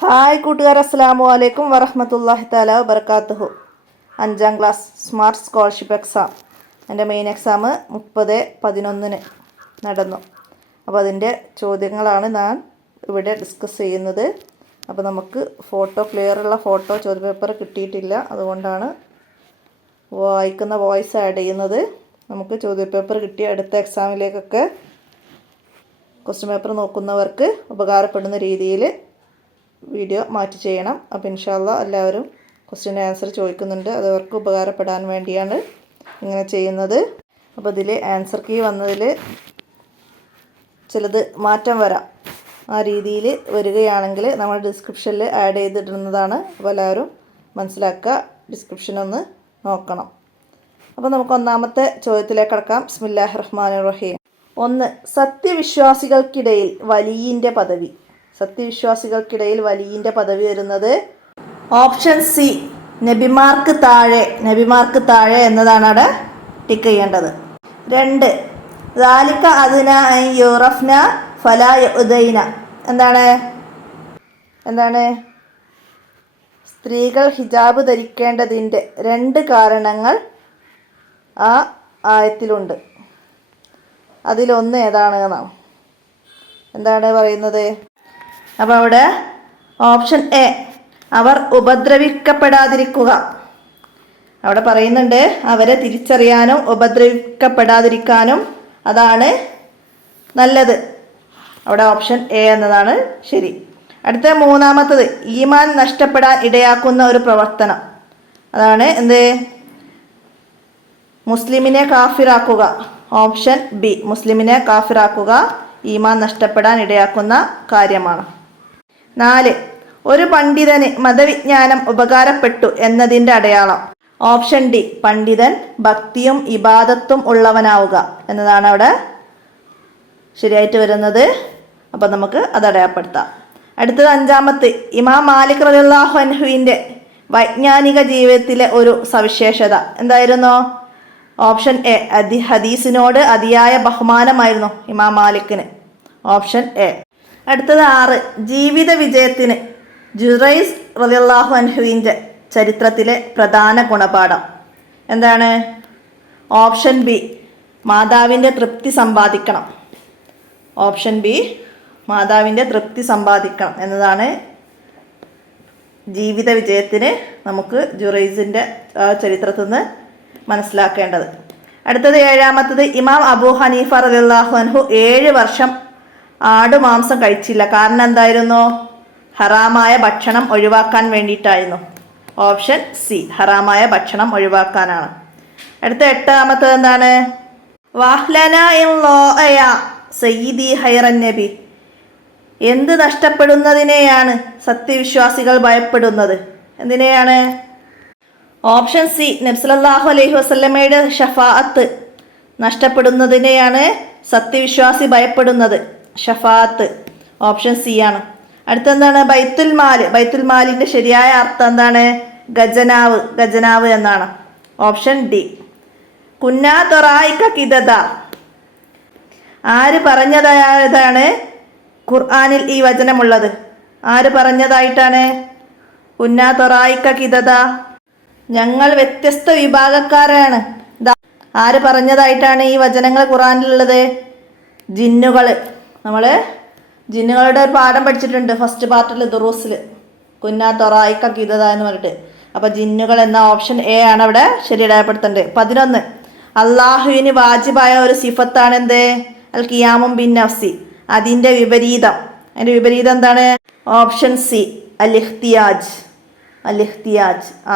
Hi കൂട്ടുകാർ, അസ്സലാമു അലൈക്കും വറഹ്മത്തുള്ളാഹി തആല വബറകാതുഹു. 5ാം ക്ലാസ് സ്മാർട്ട് സ്കോളർഷിപ്പ് എക്സാം, എൻ്റെ മെയിൻ എക്സാം 30/11 നടന്നു. അപ്പോൾ അതിൻ്റെ ചോദ്യങ്ങളാണ് ഞാൻ ഇവിടെ ഡിസ്കസ് ചെയ്യുന്നത്. അപ്പോൾ നമുക്ക് ക്ലിയറുള്ള ഫോട്ടോ ചോദ്യപേപ്പർ കിട്ടിയിട്ടില്ല, അതുകൊണ്ടാണ് വായിക്കുന്ന വോയിസ് ആഡ് ചെയ്യുന്നത്. നമുക്ക് ചോദ്യപേപ്പർ കിട്ടിയ അടുത്ത എക്സാമിലേക്കൊക്കെ ക്വസ്റ്റ്യൻ പേപ്പർ നോക്കുന്നവർക്ക് ഉപകാരപ്പെടുന്ന രീതിയിൽ വീഡിയോ മാറ്റി ചെയ്യണം. അപ്പോൾ ഇൻഷാ അല്ലാഹ് എല്ലാവരും ക്വസ്റ്റ്യൻ ആൻസർ ചോദിക്കുന്നുണ്ട്, അതവർക്ക് ഉപകാരപ്പെടാൻ വേണ്ടിയാണ് ഇങ്ങനെ ചെയ്യുന്നത്. അപ്പോൾ ഇതിൽ ആൻസർ കീ വന്നതിൽ ചിലത് മാറ്റം വരാം. ആ രീതിയിൽ വരികയാണെങ്കിൽ നമ്മൾ ഡിസ്ക്രിപ്ഷനിൽ ആഡ് ചെയ്തിടുന്നതാണ്. അപ്പോൾ എല്ലാവരും മനസ്സിലാക്കുക, ഡിസ്ക്രിപ്ഷൻ ഒന്ന് നോക്കണം. അപ്പോൾ നമുക്ക് ഒന്നാമത്തെ ചോദ്യത്തിലേക്ക് കടക്കാം. ബിസ്മില്ലാഹിർ റഹ്മാനിർ റഹീം. 1. സത്യവിശ്വാസികൾക്കിടയിൽ വലിയിൻ്റെ പദവി. സത്യവിശ്വാസികൾക്കിടയിൽ വലിയിൻ്റെ പദവി വരുന്നത് ഓപ്ഷൻ സി, നബിമാർക്ക് താഴെ എന്നതാണ് അവിടെ ടിക്ക് ചെയ്യേണ്ടത്. 2. ദാലിക അദ്ന അൻ യുറഫ്ന ഫലാ യുദൈന. എന്താണ് സ്ത്രീകൾ ഹിജാബ് ധരിക്കേണ്ടതിൻ്റെ 2 കാരണങ്ങൾ ആ ആയത്തിലുണ്ട്. അതിലൊന്ന് ഏതാണ് എന്നാണ്. എന്താണ് പറയുന്നത്? അപ്പോൾ അവിടെ ഓപ്ഷൻ എ, അവർ ഉപദ്രവിക്കപ്പെടാതിരിക്കുക. അവിടെ പറയുന്നുണ്ട് അവരെ തിരിച്ചറിയാനും ഉപദ്രവിക്കപ്പെടാതിരിക്കാനും അതാണ് നല്ലത്. അവിടെ ഓപ്ഷൻ എ എന്നതാണ് ശരി. അടുത്ത 3-മത്തത്, ഈമാൻ നഷ്ടപ്പെടാൻ ഇടയാക്കുന്ന ഒരു പ്രവർത്തനം. അതാണ് എന്ത്? മുസ്ലിമിനെ കാഫിറാക്കുക. ഓപ്ഷൻ ബി, മുസ്ലിമിനെ കാഫിറാക്കുക ഈമാൻ നഷ്ടപ്പെടാൻ ഇടയാക്കുന്ന കാര്യമാണ്. 4. ഒരു പണ്ഡിതന് മതവിജ്ഞാനം ഉപകാരപ്പെട്ടു എന്നതിൻ്റെ അടയാളം. ഓപ്ഷൻ ഡി, പണ്ഡിതൻ ഭക്തിയും ഇബാദത്തും ഉള്ളവനാവുക എന്നതാണ് അവിടെ ശരിയായിട്ട് വരുന്നത്. അപ്പം നമുക്ക് അത് അടയാളപ്പെടുത്താം. അടുത്തത് 5-മത്തെ, ഇമാം മാലിക് റളിയല്ലാഹു അൻഹുവിൻ്റെ വൈജ്ഞാനിക ജീവിതത്തിലെ ഒരു സവിശേഷത എന്തായിരുന്നു? ഓപ്ഷൻ എ, ഹദീസിനോട് അതിയായ ബഹുമാനമായിരുന്നു ഇമാം മാലിക്കിന്. Option A. അടുത്തത് 6, ജീവിത വിജയത്തിന് ജുറൈസ് റളിയല്ലാഹു അൻഹുവിൻ്റെ ചരിത്രത്തിലെ പ്രധാന ഗുണപാഠം. എന്താണ്? ഓപ്ഷൻ ബി, മാതാവിൻ്റെ തൃപ്തി സമ്പാദിക്കണം. ഓപ്ഷൻ ബി, മാതാവിൻ്റെ തൃപ്തി സമ്പാദിക്കണം എന്നതാണ് ജീവിത വിജയത്തിന് നമുക്ക് ജുറൈസിൻ്റെ ചരിത്രത്തിൽ നിന്ന് മനസ്സിലാക്കേണ്ടത്. അടുത്തത് 7-മത്തത്, ഇമാം അബൂ ഹനീഫ റളിയല്ലാഹു അൻഹു 7 വർഷം ആടുമാംസം കഴിച്ചില്ല. കാരണം എന്തായിരുന്നു? ഹറാമായ ഭക്ഷണം ഒഴിവാക്കാൻ വേണ്ടിയിട്ടായിരുന്നു. ഓപ്ഷൻ സി, ഹറാമായ ഭക്ഷണം ഒഴിവാക്കാനാണ്. അടുത്ത 8-മത്തത് എന്താണ്? വാഹ്ലന ഇൻലോഅയ സയ്യിദി ഹൈറൻ നബി. എന്ത് നഷ്ടപ്പെടുന്നതിനെയാണ് സത്യവിശ്വാസികൾ ഭയപ്പെടുന്നത്? എന്തിനെയാണ്? ഓപ്ഷൻ സി, നബി സല്ലല്ലാഹു അലൈഹി വസല്ലമയുടെ ഷഫാഅത്ത് നഷ്ടപ്പെടുന്നതിനെയാണ് സത്യവിശ്വാസി ഭയപ്പെടുന്നത്. ഷഫാഅത്ത് ഓപ്ഷൻ സി ആണ്. അടുത്തെന്താണ്? ബൈത്തുൽ മാലിൻ്റെ ശരിയായ അർത്ഥം എന്താണ്? ഖജനാവ് എന്നാണ്. Option D. കുന്നാ തൊറായിക്ക കിദദ. ആര് പറഞ്ഞതാണ് ഖുർആനിൽ ഈ വചനമുള്ളത്? ആര് പറഞ്ഞതായിട്ടാണ്? കുന്നാ തൊറായിക്ക കിദദ, ഞങ്ങൾ വ്യത്യസ്ത വിഭാഗക്കാരാണ്. ആര് പറഞ്ഞതായിട്ടാണ് ഈ വചനങ്ങൾ ഖുർആനിലുള്ളത്? ജിന്നുകൾ. നമ്മൾ ജിന്നുകളുടെ ഒരു പാഠം പഠിച്ചിട്ടുണ്ട് ഫസ്റ്റ് പാർട്ടിൽ ദുറൂസിൽ, കുന്നാ തൊറായിക്ക കിദദ എന്ന് പറഞ്ഞിട്ട്. അപ്പോൾ ജിന്നുകൾ എന്ന ഓപ്ഷൻ എ ആണ് അവിടെ ശരി അടയാളപ്പെടുത്തേണ്ടത്. 11, അള്ളാഹുവിന് വാജിബായ ഒരു സിഫത്താണ് എന്ത്? അൽ ഖിയാമും ബിൻ നഫ്സി. അതിൻ്റെ വിപരീതം എന്താണ്? ഓപ്ഷൻ സി, അൽ ഇഖ്തിയാജ്,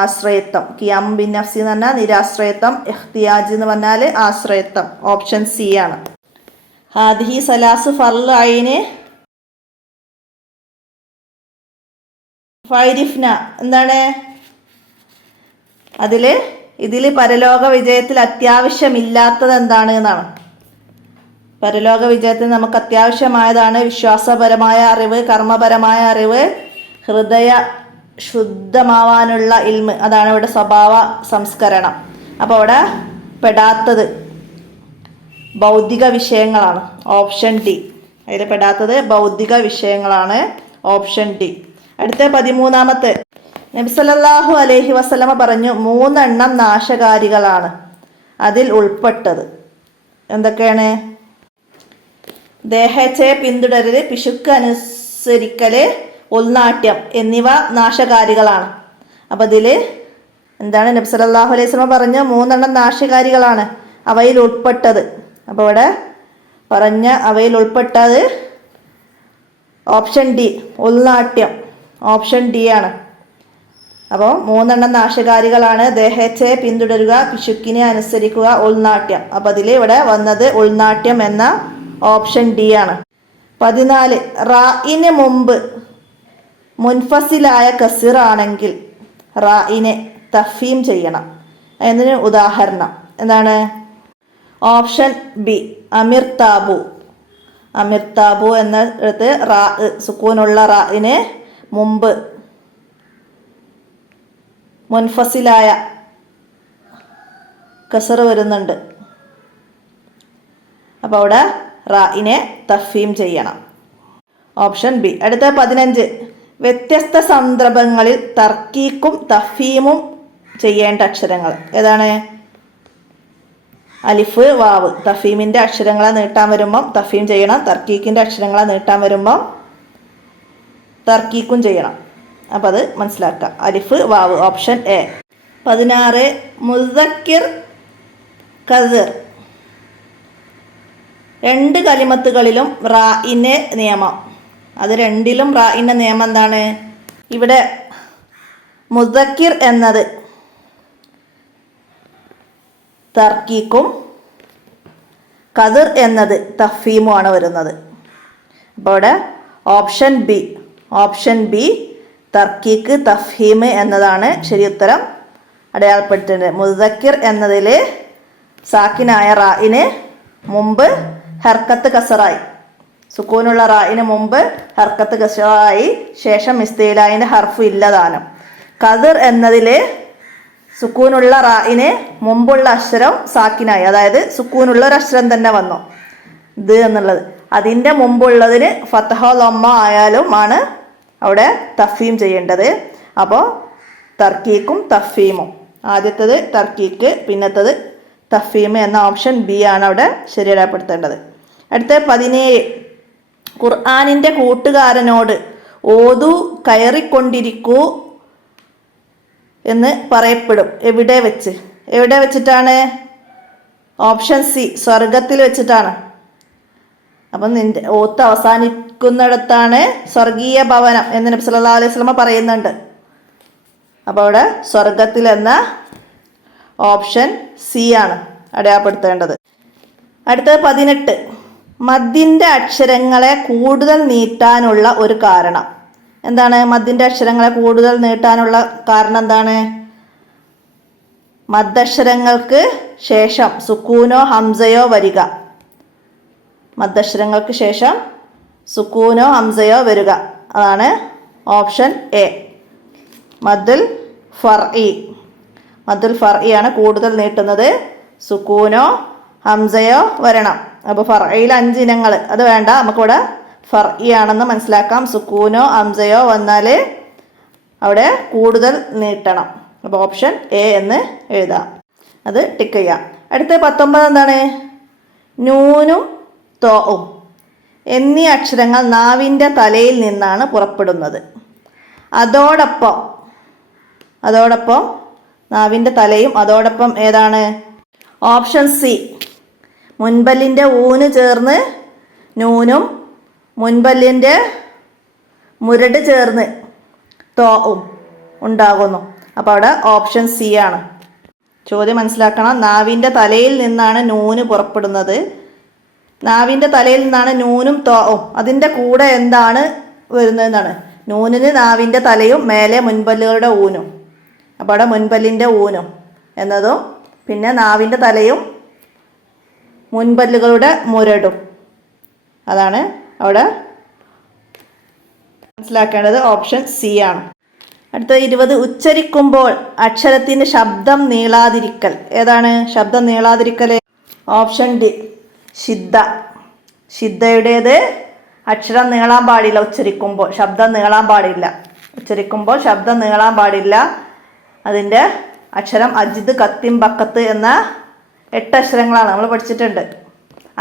ആശ്രയത്വം. ഖിയാമും ബിൻ നഫ്സി എന്ന് പറഞ്ഞാൽ നിരാശ്രയത്വം, ഇഖ്തിയാജ് എന്ന് പറഞ്ഞാൽ ആശ്രയത്വം. ഓപ്ഷൻ സി ആണ്. ഹാദിഹി സലാസു ഫർള് ഐന് ഫൈരിഫ്ന. എന്താണ് ഇതിൽ പരലോക വിജയത്തിൽ അത്യാവശ്യമില്ലാത്തത് എന്താണ് എന്നാണ്. പരലോക വിജയത്തിൽ നമുക്ക് അത്യാവശ്യമായതാണ് വിശ്വാസപരമായ അറിവ്, കർമ്മപരമായ അറിവ്, ഹൃദയ ശുദ്ധമാവാനുള്ള ഇൽമ്. അതാണ് ഇവിടെ സ്വഭാവ സംസ്കരണം. അപ്പോൾ അവിടെ പെടാത്തത് ഭൗതിക വിഷയങ്ങളാണ്. Option D. അതിൽ പെടാത്തത് ഭൗതിക വിഷയങ്ങളാണ്. Option D. അടുത്ത 13-ാമത്തെ, നബി സല്ലല്ലാഹു അലൈഹി വസല്ലമ പറഞ്ഞു 3 നാശകാരികളാണ്. അതിൽ ഉൾപ്പെട്ടത് എന്തൊക്കെയാണ്? ദേഹേച്ഛയെ പിന്തുടരല്, പിശുക്ക് അനുസരിക്കല്, ഉൾനാട്യം എന്നിവ നാശകാരികളാണ്. അപ്പം ഇതിൽ എന്താണ് നബി സല്ലല്ലാഹു അലൈഹി വസല്ലമ പറഞ്ഞ 3 നാശകാരികളാണ് അവയിൽ ഉൾപ്പെട്ടത്. അപ്പോൾ ഇവിടെ പറഞ്ഞ അവയിൽ ഉൾപ്പെട്ടത് ഓപ്ഷൻ ഡി, ഉൾനാട്യം. ഓപ്ഷൻ ഡി ആണ്. അപ്പോൾ 3 നാശകാരികളാണ്: ദേഹേച്ഛയെ പിന്തുടരുക, പിശുക്കിനെ അനുസരിക്കുക, ഉൾനാട്യം. അപ്പം അതിൽ ഇവിടെ വന്നത് ഉൾനാട്യം എന്ന ഓപ്ഷൻ ഡി ആണ്. 14, റായിന് മുമ്പ് മുൻഫസിലായ കസിർ ആണെങ്കിൽ റായിനെ തഫീം ചെയ്യണം. എന്നതിന് ഉദാഹരണം എന്താണ്? ഓപ്ഷൻ ബി, അമിർ താബു. അമിർ താബു എന്നിടത്ത് റാ, സുക്കൂനുള്ള റായിന് മുമ്പ് മുൻഫസിലായ കസർ വരുന്നുണ്ട്. അപ്പോൾ അവിടെ റായിനെ തഫീം ചെയ്യണം. Option B. അടുത്ത 15, വ്യത്യസ്ത സന്ദർഭങ്ങളിൽ തർക്കീക്കും തഫീമും ചെയ്യേണ്ട അക്ഷരങ്ങൾ ഏതാണ്? അലിഫ്, വാവ്. തഫീമിൻ്റെ അക്ഷരങ്ങളെ നീട്ടാൻ വരുമ്പം തഫീം ചെയ്യണം. തർക്കീക്കിൻ്റെ അക്ഷരങ്ങളെ നീട്ടാൻ വരുമ്പം തർക്കീക്കും ചെയ്യണം. അപ്പം അത് മനസ്സിലാക്കുക. അലിഫ്, വാവ്. Option A. 16, മുദക്കിർ, കസിർ. 2 കലിമത്തുകളിലും റായിൻ്റെ നിയമം. അത് രണ്ടിലും റായിൻ്റെ നിയമം എന്താണ്? ഇവിടെ മുദക്കിർ എന്നത് തർക്കീക്കും കദിർ എന്നത് തഫീമുമാണ് വരുന്നത്. അപ്പോൾ ഇവിടെ ഓപ്ഷൻ ബി, ഓപ്ഷൻ ബി തർക്കീക്ക് തഫീം എന്നതാണ് ശരി ഉത്തരം അടയാളപ്പെടുത്തേണ്ടത്. മുദക്കിർ എന്നതിൽ സാക്കിനായ റായിന് മുമ്പ് ഹർക്കത്ത് കസറായി, സുക്കൂനുള്ള റായിന് മുമ്പ് ഹർക്കത്ത് കസറായി, ശേഷം ഇസ്തിലായിൻ്റെ ഹർഫ് ഇല്ലതാനും. കദിർ എന്നതിൽ സുക്കൂനുള്ള റായിന് മുമ്പുള്ള അക്ഷരം സാക്കിനായി, അതായത് സുക്കൂനുള്ള ഒരു അക്ഷരം തന്നെ വന്നു, ഇത് എന്നുള്ളത്. അതിൻ്റെ മുമ്പുള്ളതിന് ഫതഹോ ലമ്മ ആയാലും ആണ് അവിടെ തഫീം ചെയ്യേണ്ടത്. അപ്പോൾ തർക്കീക്കും തഫീമും, ആദ്യത്തത് തർക്കീക്ക്, പിന്നത്തത് തഫീം എന്ന ഓപ്ഷൻ ബി ആണ് അവിടെ ശരിയാപ്പെടുത്തേണ്ടത്. അടുത്ത 17, ഖുർആനിൻ്റെ കൂട്ടുകാരനോട് ഓതു കയറിക്കൊണ്ടിരിക്കൂ എന്ന് പറയപ്പെടും. എവിടെ വെച്ച്? എവിടെ വെച്ചിട്ടാണ്? ഓപ്ഷൻ സി, സ്വർഗത്തിൽ വെച്ചിട്ടാണ്. അപ്പം നിന്റെ ഓത്ത് അവസാനിക്കുന്നിടത്താണ് സ്വർഗീയ ഭവനം എന്ന് നബി സല്ലല്ലാഹു അലൈഹി വസല്ലമ പറയുന്നുണ്ട്. അപ്പോൾ അവിടെ സ്വർഗത്തിൽ എന്ന ഓപ്ഷൻ സി ആണ് അടയാളപ്പെടുത്തേണ്ടത്. അടുത്തത് 18, മദ്ദിൻ്റെ അക്ഷരങ്ങളെ കൂടുതൽ നീട്ടാനുള്ള ഒരു കാരണം എന്താണ്? മദ്ദിൻ്റെ അക്ഷരങ്ങളെ കൂടുതൽ നീട്ടാനുള്ള കാരണം എന്താണ്? മദ്ദക്ഷരങ്ങൾക്ക് ശേഷം സുക്കൂനോ ഹംസയോ വരിക. മദ്ദക്ഷരങ്ങൾക്ക് ശേഷം സുക്കൂനോ ഹംസയോ വരിക, അതാണ് ഓപ്ഷൻ എ. മദ്ദുൽ ഫർഇ, മദ്ദുൽ ഫർഇ ആണ് കൂടുതൽ നീട്ടുന്നത്. സുക്കൂനോ ഹംസയോ വരണം. അപ്പോൾ ഫർഇയിൽ 5 ഇനങ്ങൾ, അത് വേണ്ട, നമുക്കിവിടെ ഫർഇ ആണെന്ന് മനസ്സിലാക്കാം. സുക്കൂനോ ഹംസയോ വന്നാൽ അവിടെ കൂടുതൽ നീട്ടണം. അപ്പോൾ ഓപ്ഷൻ എ എന്ന് എഴുതാം, അത് ടിക്ക് ചെയ്യാം. അടുത്ത 19 എന്താണ്? നൂനും തോവും എന്നീ അക്ഷരങ്ങൾ നാവിൻ്റെ തലയിൽ നിന്നാണ് പുറപ്പെടുന്നത്. അതോടൊപ്പം നാവിൻ്റെ തലയും അതോടൊപ്പം ഏതാണ്? ഓപ്ഷൻ സി, മുൻപല്ലിൻ്റെ ഊന് ചേർന്ന് നൂനും മുൻപല്ലിൻ്റെ മുരട് ചേർന്ന് തോവും ഉണ്ടാകുന്നു. അപ്പോൾ അവിടെ ഓപ്ഷൻ സി ആണ്. ചോദ്യം മനസ്സിലാക്കണം. നാവിൻ്റെ തലയിൽ നിന്നാണ് നൂന് പുറപ്പെടുന്നത്. നാവിൻ്റെ തലയിൽ നിന്നാണ് നൂനും തോവും. അതിൻ്റെ കൂടെ എന്താണ് വരുന്നതെന്നാണ്. നൂനിന് നാവിൻ്റെ തലയും മേലെ മുൻപല്ലുകളുടെ ഊനും. അപ്പോൾ അവിടെ മുൻപല്ലിൻ്റെ ഊനും എന്നതും പിന്നെ നാവിൻ്റെ തലയും മുൻപല്ലുകളുടെ മുരടും, അതാണ് അവിടെ മനസ്സിലാക്കേണ്ടത്. ഓപ്ഷൻ സി ആണ്. അടുത്ത 20, ഉച്ചരിക്കുമ്പോൾ അക്ഷരത്തിൻ്റെ ശബ്ദം നീളാതിരിക്കൽ ഏതാണ്? ശബ്ദം നീളാതിരിക്കൽ ഓപ്ഷൻ ഡി, ഷിദ്ദ. ഷിദ്ദയുടേത് അക്ഷരം നീളാൻ പാടില്ല, ഉച്ചരിക്കുമ്പോൾ ശബ്ദം നീളാൻ പാടില്ല. ഉച്ചരിക്കുമ്പോൾ ശബ്ദം നീളാൻ പാടില്ല. അതിൻ്റെ അക്ഷരം അജിദ്, കത്തിം, ബക്കത്ത് എന്ന 8 അക്ഷരങ്ങളാണ് നമ്മൾ പഠിച്ചിട്ടുണ്ട്.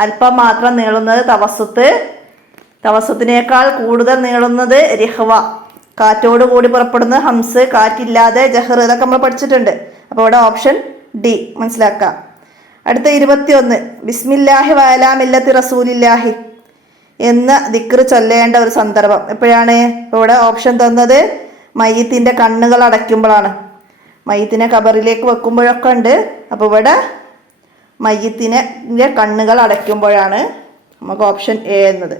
അല്പം മാത്രം നീളുന്നത് തവസ്സുത്ത്, തവസ്സുത്തിനേക്കാൾ കൂടുതൽ നീളുന്നത് റിഹ്വ, കാറ്റോട് കൂടി പുറപ്പെടുന്നത് ഹംസ്, കാറ്റില്ലാതെ ജഹർ, ഇതൊക്കെ നമ്മൾ പഠിച്ചിട്ടുണ്ട്. അപ്പോൾ ഇവിടെ ഓപ്ഷൻ ഡി മനസ്സിലാക്കാം. അടുത്ത 21 ബിസ്മില്ലാഹി വഅലാ മില്ലത്തി റസൂലില്ലാഹി എന്ന ദിക്ർ ചൊല്ലേണ്ട ഒരു സന്ദർഭം എപ്പോഴാണ്? ഇപ്പോൾ ഇവിടെ ഓപ്ഷൻ തന്നത് മയ്യത്തിൻ്റെ കണ്ണുകൾ അടയ്ക്കുമ്പോഴാണ്. മയ്യത്തിനെ ഖബറിലേക്ക് വെക്കുമ്പോഴൊക്കെ ഉണ്ട്. അപ്പോൾ ഇവിടെ മയ്യത്തിൻ്റെ കണ്ണുകൾ അടയ്ക്കുമ്പോഴാണ് നമുക്ക് ഓപ്ഷൻ എ എന്നത്.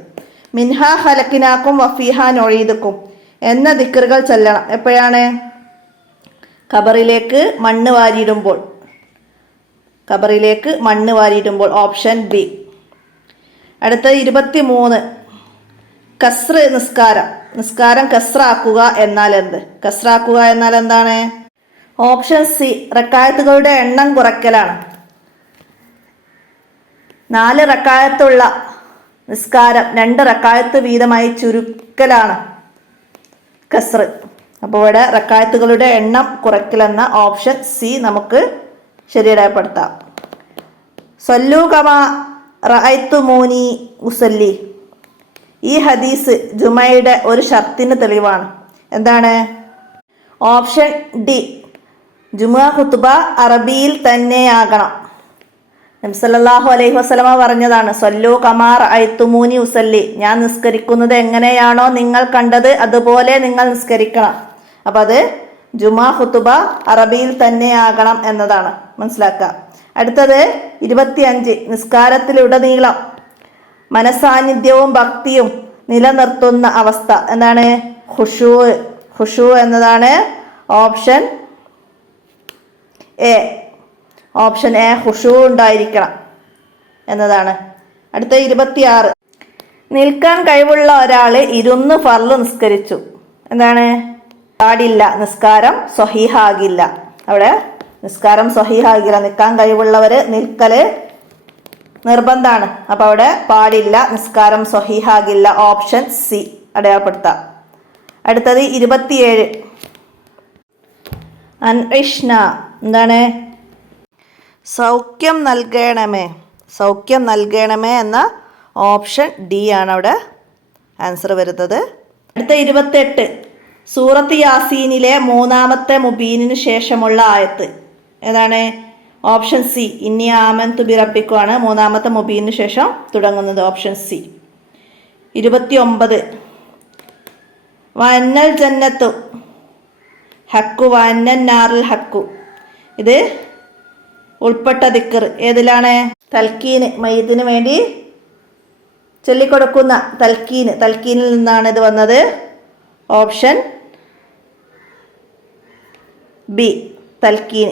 മിൻഹ ഖലഖിനാക്കും വഫീഹ നുഈദുക്കും എന്ന ദിക്റുകൾ ചൊല്ലണം എപ്പോഴാണ്? ഖബറിലേക്ക് മണ്ണ് വാരിയിടുമ്പോൾ. ഖബറിലേക്ക് മണ്ണ് വാരിയിടുമ്പോൾ ഓപ്ഷൻ ബി. അടുത്ത 23 കസ്ർ നിസ്കാരം. നിസ്കാരം കസ്റാക്കുക എന്നാൽ എന്ത്? കസ്റാക്കുക എന്നാൽ എന്താണ്? ഓപ്ഷൻ സി റക്കായത്തുകളുടെ എണ്ണം കുറയ്ക്കലാണ്. 4 റക്കായത്തുള്ള നിസ്കാരം 2 റക്കായത്ത് വീതമായി ചുരുക്കലാണ് കസ്ർ. അപ്പോൾ ഇവിടെ റക്കായത്തുകളുടെ എണ്ണം കുറയ്ക്കലെന്ന ഓപ്ഷൻ സി നമുക്ക് ശരിയായപ്പെടുത്താം. സല്ലു കമാ റഅയ്തുമൂനി ഉസല്ലി. ഈ ഹദീസ് ജുമയുടെ ഒരു ഷർത്തിന് തെളിവാണ്. എന്താണ്? ഓപ്ഷൻ ഡി ജുമുഅ ഖുത്ബ അറബിയിൽ തന്നെയാകണം. നബി സല്ലല്ലാഹു അലൈഹി വസല്ലമ പറഞ്ഞതാണ് സല്ലു കമാ റഅയ്തുമൂനി ഉസല്ലി. ഞാൻ നിസ്കരിക്കുന്നത് എങ്ങനെയാണോ നിങ്ങൾ കണ്ടത് അതുപോലെ നിങ്ങൾ നിസ്കരിക്കണം. അപ്പം അത് ജുമുഅ ഖുത്ബ അറബിയിൽ തന്നെയാകണം എന്നതാണ് മനസ്സിലാക്കുക. അടുത്തത് 25 നിസ്കാരത്തിലുടനീളം മനസാന്നിധ്യവും ഭക്തിയും നിലനിർത്തുന്ന അവസ്ഥ എന്താണ്? ഖുശൂ. ഖുശൂ എന്നതാണ് ഓപ്ഷൻ എ. ഓപ്ഷൻ എ ഖുശൂ ഉണ്ടായിരിക്കണം എന്നതാണ്. അടുത്ത 26 നിൽക്കാൻ കഴിവുള്ള ഒരാൾ ഇരുന്ന് ഫർള് നിസ്കരിച്ചു. എന്താണ്? പാടില്ല, നിസ്കാരം സ്വഹീഹാകില്ല. അവിടെ നിസ്കാരം സ്വഹീഹാകില്ല. നിൽക്കാൻ കഴിവുള്ളവർ നിൽക്കല് നിർബന്ധമാണ്. അപ്പോൾ അവിടെ പാടില്ല, നിസ്കാരം സ്വഹീഹാകില്ല. ഓപ്ഷൻ സി അടയാളപ്പെടുത്താം. അടുത്തത് 27 അൻഇഷ്ന. എന്താണ്? സൗഖ്യം നൽകണമേ. സൗഖ്യം നൽകണമേ എന്ന ഓപ്ഷൻ ഡി ആണ് അവിടെ ആൻസർ വരുന്നത്. അടുത്ത 28 സൂറത്ത് യാസീനിലെ 3ാമത്തെ മുബീനിന് ശേഷമുള്ള ആയത്ത് ഏതാണ്? ഓപ്ഷൻ സി ഇന്നി ആമൻതു ബിറബ്ബിക്കുമാണ് 3ാമത്തെ മുബീനിന് ശേഷം തുടങ്ങുന്നത്. Option C. 29 വന്നൽ ജന്നത്തു ഹക്കു വന്നൻ നാറിൽ ഹക്കു. ഇത് ഉൾപ്പെട്ട ദിക്ർ ഏതിലാണ്? തൽക്കീന്, മയ്യത്തിന് വേണ്ടി ചൊല്ലിക്കൊടുക്കുന്ന തൽക്കീനിൽ നിന്നാണ് ഇത് വന്നത്. ഓപ്ഷൻ ബി തൽക്കീൻ.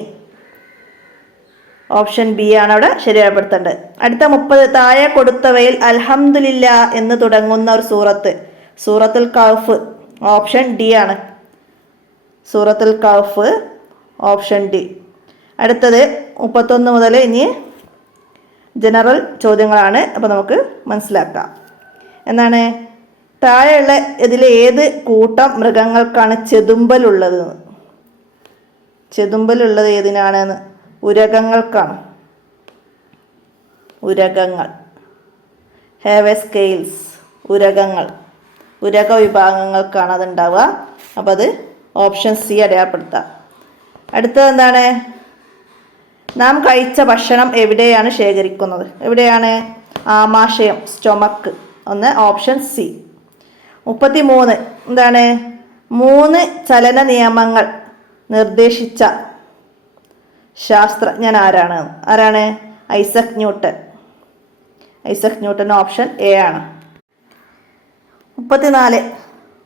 ഓപ്ഷൻ ബി ആണ് അവിടെ ശരിയാപ്പെടുത്തേണ്ടത്. അടുത്ത 30 താഴെ കൊടുത്തവയിൽ അൽഹംദുലില്ലാ എന്ന് തുടങ്ങുന്ന ഒരു സൂറത്ത്. സൂറത്തുൽ കഹ്ഫ്. ഓപ്ഷൻ ഡി ആണ്. സൂറത്തുൽ കഹ്ഫ് ഓപ്ഷൻ ഡി. അടുത്തത് 31 മുതൽ ഇനി ജനറൽ ചോദ്യങ്ങളാണ്. അപ്പോൾ നമുക്ക് മനസ്സിലാക്കാം. എന്താണ്? താഴെയുള്ള ഇതിൽ ഏത് കൂട്ടം മൃഗങ്ങൾക്കാണ് ചെതുമ്പലുള്ളത്? ചെതുമ്പലുള്ളത് ഏതിനാണെന്ന്? ഉരകങ്ങൾക്കാണ്. ഉരകങ്ങൾ. Have a scales. ഉരകങ്ങൾ, ഉരക വിഭാഗങ്ങൾക്കാണ് അതുണ്ടാവുക. അപ്പം അത് ഓപ്ഷൻ സി അടയാളപ്പെടുത്താം. അടുത്തത് എന്താണ്? നാം കഴിച്ച ഭക്ഷണം എവിടെയാണ് ശേഖരിക്കുന്നത്? എവിടെയാണ്? ആമാശയം, സ്റ്റൊമക്ക്. ഒന്ന് ഓപ്ഷൻ സി. 33 എന്താണ്? 3 ചലന നിയമങ്ങൾ നിർദ്ദേശിച്ച ശാസ്ത്രജ്ഞൻ ആരാണ്? Isaac Newton. Isaac Newton option A ആണ്. 34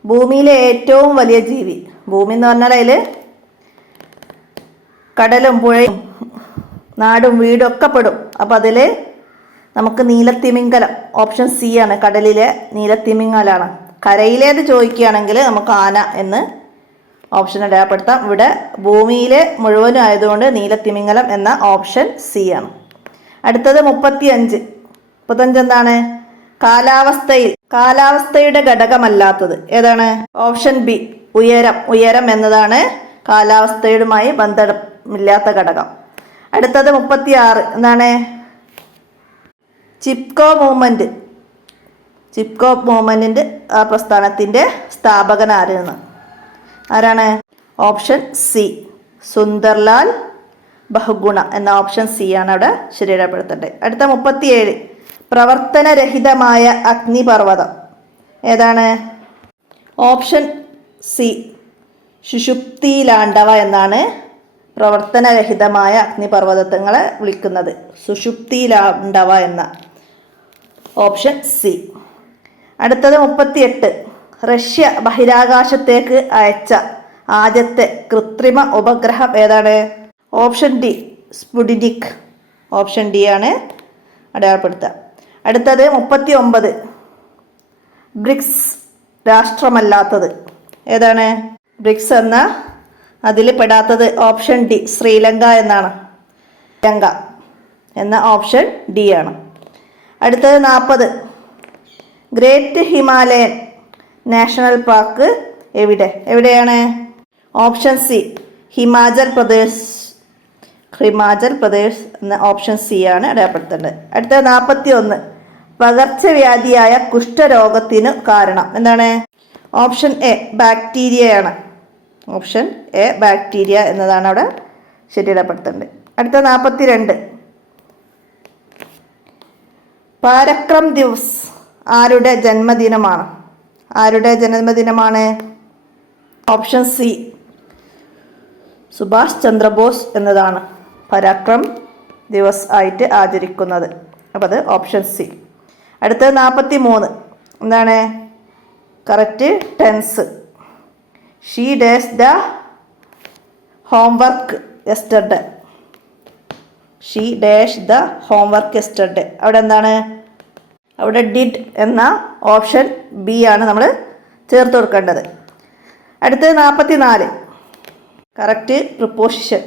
ഭൂമിയിലെ ഏറ്റവും വലിയ ജീവി. ഭൂമി എന്ന് പറഞ്ഞാൽ അതിൽ കടലും പുഴയും നാടും വീടും ഒക്കെ പെടും. അപ്പം അതിൽ നമുക്ക് നീലത്തിമിംഗലം. ഓപ്ഷൻ സി ആണ്. കടലിലെ നീലത്തിമിംഗലാണ്. കരയിലേത് ചോദിക്കുകയാണെങ്കിൽ നമുക്ക് ആന എന്ന് ഓപ്ഷൻ അടയാളപ്പെടുത്താം. ഇവിടെ ഭൂമിയിലെ മുഴുവനും ആയതുകൊണ്ട് നീലത്തിമിംഗലം എന്ന ഓപ്ഷൻ സി ആണ്. അടുത്തത് 35 എന്താണ്? കാലാവസ്ഥയുടെ ഘടകമല്ലാത്തത് ഏതാണ്? ഓപ്ഷൻ ബി ഉയരം എന്നതാണ് കാലാവസ്ഥയുമായി ബന്ധമില്ലാത്ത ഘടകം. അടുത്തത് 36 എന്താണ്? ചിപ്കോ മൂവ്മെന്റ് ആ പ്രസ്ഥാനത്തിന്റെ സ്ഥാപകൻ ആരാണ്? ഓപ്ഷൻ സി സുന്ദർലാൽ ബഹുഗുണ എന്ന ഓപ്ഷൻ സി ആണ് അവിടെ ശരിയാപ്പെടുത്തേണ്ടത്. അടുത്ത 37 പ്രവർത്തനരഹിതമായ അഗ്നിപർവ്വതം ഏതാണ്? ഓപ്ഷൻ സി സുഷുപ്തിയിലാണ്ടവ എന്നാണ് പ്രവർത്തനരഹിതമായ അഗ്നിപർവ്വതങ്ങളെ വിളിക്കുന്നത്. സുഷുപ്തിയിലാണ്ടവ എന്ന ഓപ്ഷൻ സി. അടുത്തത് 38 റഷ്യ ബഹിരാകാശത്തേക്ക് അയച്ച ആദ്യത്തെ കൃത്രിമ ഉപഗ്രഹം ഏതാണ്? Option D Sputnik. Option D ആണ് അടയാളപ്പെടുത്തുക. അടുത്തത് 39 ബ്രിക്സ് രാഷ്ട്രമല്ലാത്തത് ഏതാണ്? ബ്രിക്സ് എന്ന അതിൽ പെടാത്തത് ഓപ്ഷൻ ഡി ശ്രീലങ്ക എന്നാണ്. ശ്രീലങ്ക എന്ന ഓപ്ഷൻ ഡി ആണ്. അടുത്തത് 40 ഗ്രേറ്റ് ഹിമാലയൻ നാഷണൽ പാർക്ക് എവിടെയാണ്? ഓപ്ഷൻ സി ഹിമാചൽ പ്രദേശ് എന്ന ഓപ്ഷൻ സി ആണ് അടയാളപ്പെടുത്തേണ്ടത്. അടുത്തത് 41 പകർച്ചവ്യാധിയായ കുഷ്ഠരോഗത്തിന് കാരണം എന്താണ്? ഓപ്ഷൻ എ ബാക്ടീരിയയാണ്. ഓപ്ഷൻ എ ബാക്ടീരിയ എന്നതാണ് അവിടെ ശരിയിടപ്പെടുത്തേണ്ടത്. അടുത്ത 42 പരാക്രം ദിവസ് ആരുടെ ജന്മദിനമാണ്? ഓപ്ഷൻ സി സുഭാഷ് ചന്ദ്രബോസ് എന്നതാണ് പരാക്രം ദിവസ് ആയിട്ട് ആചരിക്കുന്നത്. അപ്പോൾ അത് ഓപ്ഷൻ സി. അടുത്തത് 43 എന്താണ്? Correct tense. She does the homework yesterday. അവിടെ എന്താണ്? അവിടെ ഡിഡ് എന്ന ഓപ്ഷൻ ബി ആണ് നമ്മൾ ചേർത്ത് കൊടുക്കേണ്ടത്. അടുത്തത് 44 correct preposition.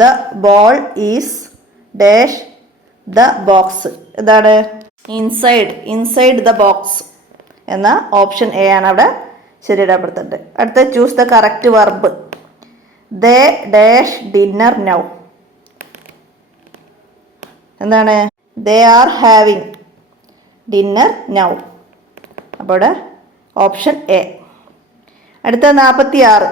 The ball is dash the box എന്താണ്? ഇൻസൈഡ് ദ ബോക്സ് എന്ന ഓപ്ഷൻ എ ആണ് അവിടെ ശരിയിടപ്പെടുത്തേണ്ടത്. അടുത്ത choose the correct verb. They dash dinner now എന്താണ്? They are having dinner now. അപ്പോൾ ഇവിടെ ഓപ്ഷൻ എ. അടുത്ത 46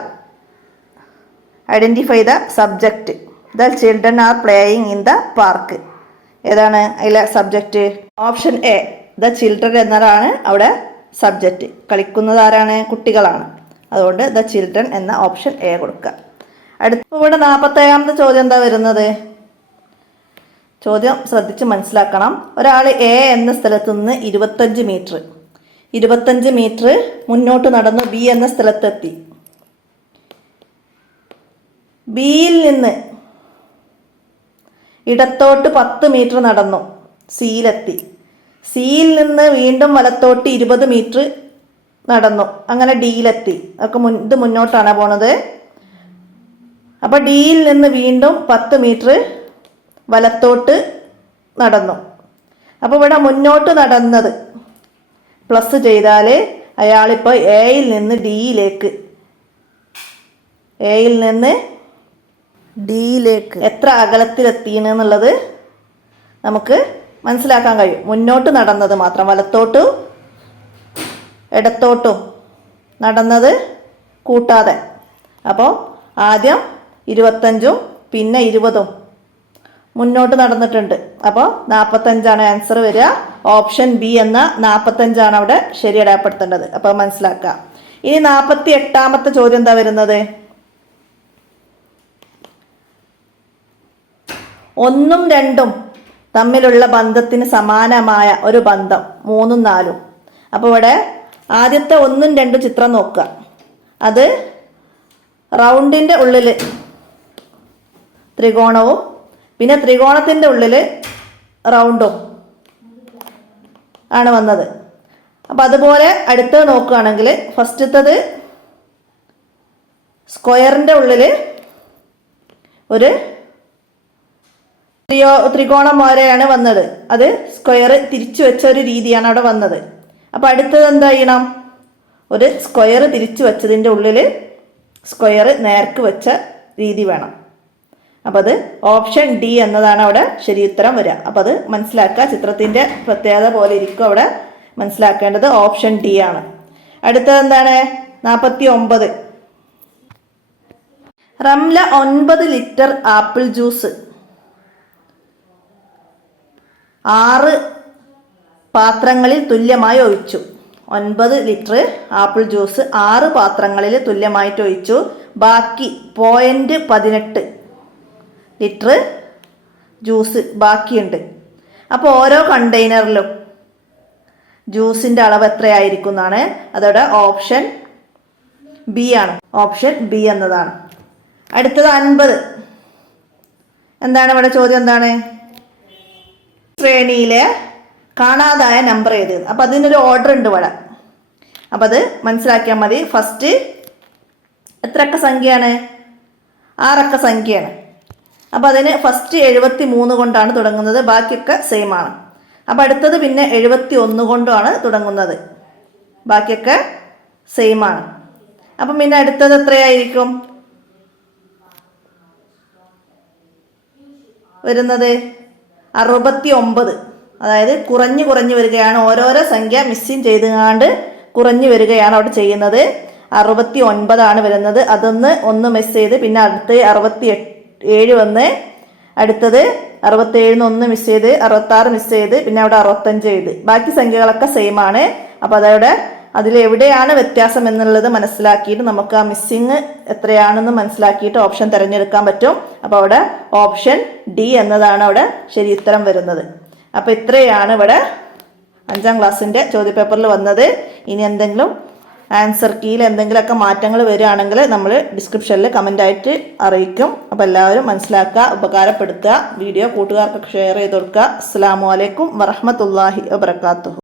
identify the subject. The children are playing in the park ഏതാണ് അതിലെ subject? Option A the children എന്നതാണ് അവിടെ സബ്ജക്റ്റ്. കളിക്കുന്നത് ആരാണ്? കുട്ടികളാണ്. അതുകൊണ്ട് ദ ചിൽഡ്രൻ എന്ന ഓപ്ഷൻ എ കൊടുക്കുക. അടുത്ത ഇവിടെ 47ാമത്തെ ചോദ്യം എന്താ വരുന്നത്? ചോദ്യം ശ്രദ്ധിച്ച് മനസ്സിലാക്കണം. ഒരാൾ എ എന്ന സ്ഥലത്ത് നിന്ന് 25 മീറ്റർ മുന്നോട്ട് നടന്നു ബി എന്ന സ്ഥലത്തെത്തി. ബിയിൽ നിന്ന് ഇടത്തോട്ട് 10 മീറ്റർ നടന്നു സിയിലെത്തി. സിയിൽ നിന്ന് വീണ്ടും വലത്തോട്ട് 20 മീറ്റർ നടന്നു അങ്ങനെ ഡിയിലെത്തി. ഒക്കെ ഇത് മുന്നോട്ടാണ് പോണത്. അപ്പോൾ ഡിയിൽ നിന്ന് വീണ്ടും 10 മീറ്റർ വലത്തോട്ട് നടന്നു. അപ്പോൾ ഇവിടെ മുന്നോട്ട് നടന്നത് പ്ലസ് ചെയ്താൽ അയാളിപ്പോൾ എയിൽ നിന്ന് ഡിയിലേക്ക് എത്ര അകലത്തിലെത്തിയെന്നുള്ളത് നമുക്ക് മനസ്സിലാക്കാൻ കഴിയും. മുന്നോട്ട് നടന്നത് മാത്രം, വലത്തോട്ടും ഇടത്തോട്ടും നടന്നത് കൂട്ടാതെ. അപ്പോൾ ആദ്യം 25ഉം പിന്നെ 20ഉം മുന്നോട്ട് നടന്നിട്ടുണ്ട്. അപ്പോൾ 45ആണ് ആൻസർ വരിക. ഓപ്ഷൻ ബി എന്ന 45ആണ് അവിടെ ശരിയടയാപ്പെടുത്തേണ്ടത്. അപ്പോൾ മനസ്സിലാക്കുക. ഇനി 48ാമത്തെ ചോദ്യം എന്താ വരുന്നത്? 1ഉം 2ഉം തമ്മിലുള്ള ബന്ധത്തിന് സമാനമായ ഒരു ബന്ധം 3ഉം 4ഉം. അപ്പോൾ ഇവിടെ ആദ്യത്തെ 1ഉം 2ഉം ചിത്രം നോക്കുക. അത് റൗണ്ടിൻ്റെ ഉള്ളിൽ ത്രികോണവും പിന്നെ ത്രികോണത്തിൻ്റെ ഉള്ളിൽ റൗണ്ടും ആണ് വന്നത്. അപ്പം അതുപോലെ അടുത്ത് നോക്കുകയാണെങ്കിൽ ഫസ്റ്റത്തത് സ്ക്വയറിൻ്റെ ഉള്ളിൽ ഒരു ത്രികോണം പോലെയാണ് വന്നത്. അത് സ്ക്വയർ തിരിച്ചു വെച്ച ഒരു രീതിയാണ് അവിടെ വന്നത്. അപ്പം അടുത്തത് എന്താ ചെയ്യണം? ഒരു സ്ക്വയർ തിരിച്ചു വെച്ചതിൻ്റെ ഉള്ളിൽ സ്ക്വയർ നേർക്ക് വെച്ച രീതി വേണം. അപ്പം അത് ഓപ്ഷൻ ഡി എന്നതാണ് അവിടെ ശരിയുത്തരം വരിക. അപ്പം അത് മനസ്സിലാക്കുക. ചിത്രത്തിൻ്റെ പ്രത്യേകത പോലെ ഇരിക്കും അവിടെ മനസ്സിലാക്കേണ്ടത്. ഓപ്ഷൻ ഡി ആണ്. അടുത്തത് എന്താണ്? 49. റംല 9 ലിറ്റർ ആപ്പിൾ ജ്യൂസ് 6 പാത്രങ്ങളിൽ തുല്യമായി ഒഴിച്ചു. 9 ലിറ്റർ ആപ്പിൾ ജ്യൂസ് 6 പാത്രങ്ങളിൽ തുല്യമായിട്ട് ഒഴിച്ചു. ബാക്കി 0.18 ലിറ്റർ ജ്യൂസ് ബാക്കിയുണ്ട്. അപ്പോൾ ഓരോ കണ്ടെയ്നറിലും ജ്യൂസിൻ്റെ അളവ് എത്രയായിരിക്കും എന്നാണ്. അതോടെ ഓപ്ഷൻ ബി ആണ്. ഓപ്ഷൻ ബി എന്നതാണ്. അടുത്തത് 50. എന്താണ് ഇവിടെ ചോദ്യം? എന്താണ്? ശ്രേണിയിലെ കാണാതായ നമ്പർ ഏത്? അപ്പം അതിനൊരു ഓർഡർ ഉണ്ട് ഇവിടെ. അപ്പം അത് മനസ്സിലാക്കിയാൽ മതി. ഫസ്റ്റ് എത്ര അക്ക സംഖ്യയാണ്? 6 അക്ക സംഖ്യയാണ്. അപ്പം അതിന് ഫസ്റ്റ് 73 കൊണ്ടാണ് തുടങ്ങുന്നത്. ബാക്കിയൊക്കെ സെയിം ആണ്. അപ്പം അടുത്തത് പിന്നെ 71 കൊണ്ടാണ് തുടങ്ങുന്നത്. ബാക്കിയൊക്കെ സെയിം ആണ്. അപ്പം പിന്നെ അടുത്തത് എത്രയായിരിക്കും വരുന്നത്? 69. അതായത് കുറഞ്ഞു വരികയാണ്. ഓരോരോ സംഖ്യ മിസ്സിങ് ചെയ്തുകൊണ്ട് കുറഞ്ഞു വരികയാണ് അവിടെ ചെയ്യുന്നത്. 69 ആണ് വരുന്നത്. ഒന്ന് മിസ് ചെയ്ത് പിന്നെ അടുത്ത് 67 വന്ന് അടുത്തത് 67 ഒന്ന് മിസ് ചെയ്ത് 66 മിസ് ചെയ്ത് പിന്നെ അവിടെ 65 ചെയ്ത് ബാക്കി സംഖ്യകളൊക്കെ സെയിം ആണ്. അപ്പോൾ അതവിടെ അതിലെവിടെയാണ് വ്യത്യാസം എന്നുള്ളത് മനസ്സിലാക്കിയിട്ട് നമുക്ക് ആ മിസ്സിങ് എത്രയാണെന്ന് മനസ്സിലാക്കിയിട്ട് ഓപ്ഷൻ തിരഞ്ഞെടുക്കാൻ പറ്റും. അപ്പോൾ അവിടെ ഓപ്ഷൻ ഡി എന്നതാണ് അവിടെ ശരിയുത്തരം വരുന്നത്. അപ്പോൾ ഇത്രയാണ് ഇവിടെ 5ാം ക്ലാസ്സിൻ്റെ ചോദ്യപേപ്പറിൽ വന്നത്. ഇനി എന്തെങ്കിലും ആൻസർ കീയിൽ എന്തെങ്കിലുമൊക്കെ മാറ്റങ്ങൾ വരികയാണെങ്കിൽ നമ്മൾ ഡിസ്ക്രിപ്ഷനിൽ കമൻ്റായിട്ട് അറിയിക്കും. അപ്പോൾ എല്ലാവരും മനസ്സിലാക്കുക, ഉപകാരപ്പെടുത്തുക. വീഡിയോ കൂട്ടുകാർക്കൊക്കെ ഷെയർ ചെയ്ത് കൊടുക്കുക. അസ്സലാമു അലൈക്കും വറഹ്മത്തുള്ളാഹി വബറകാതുഹു.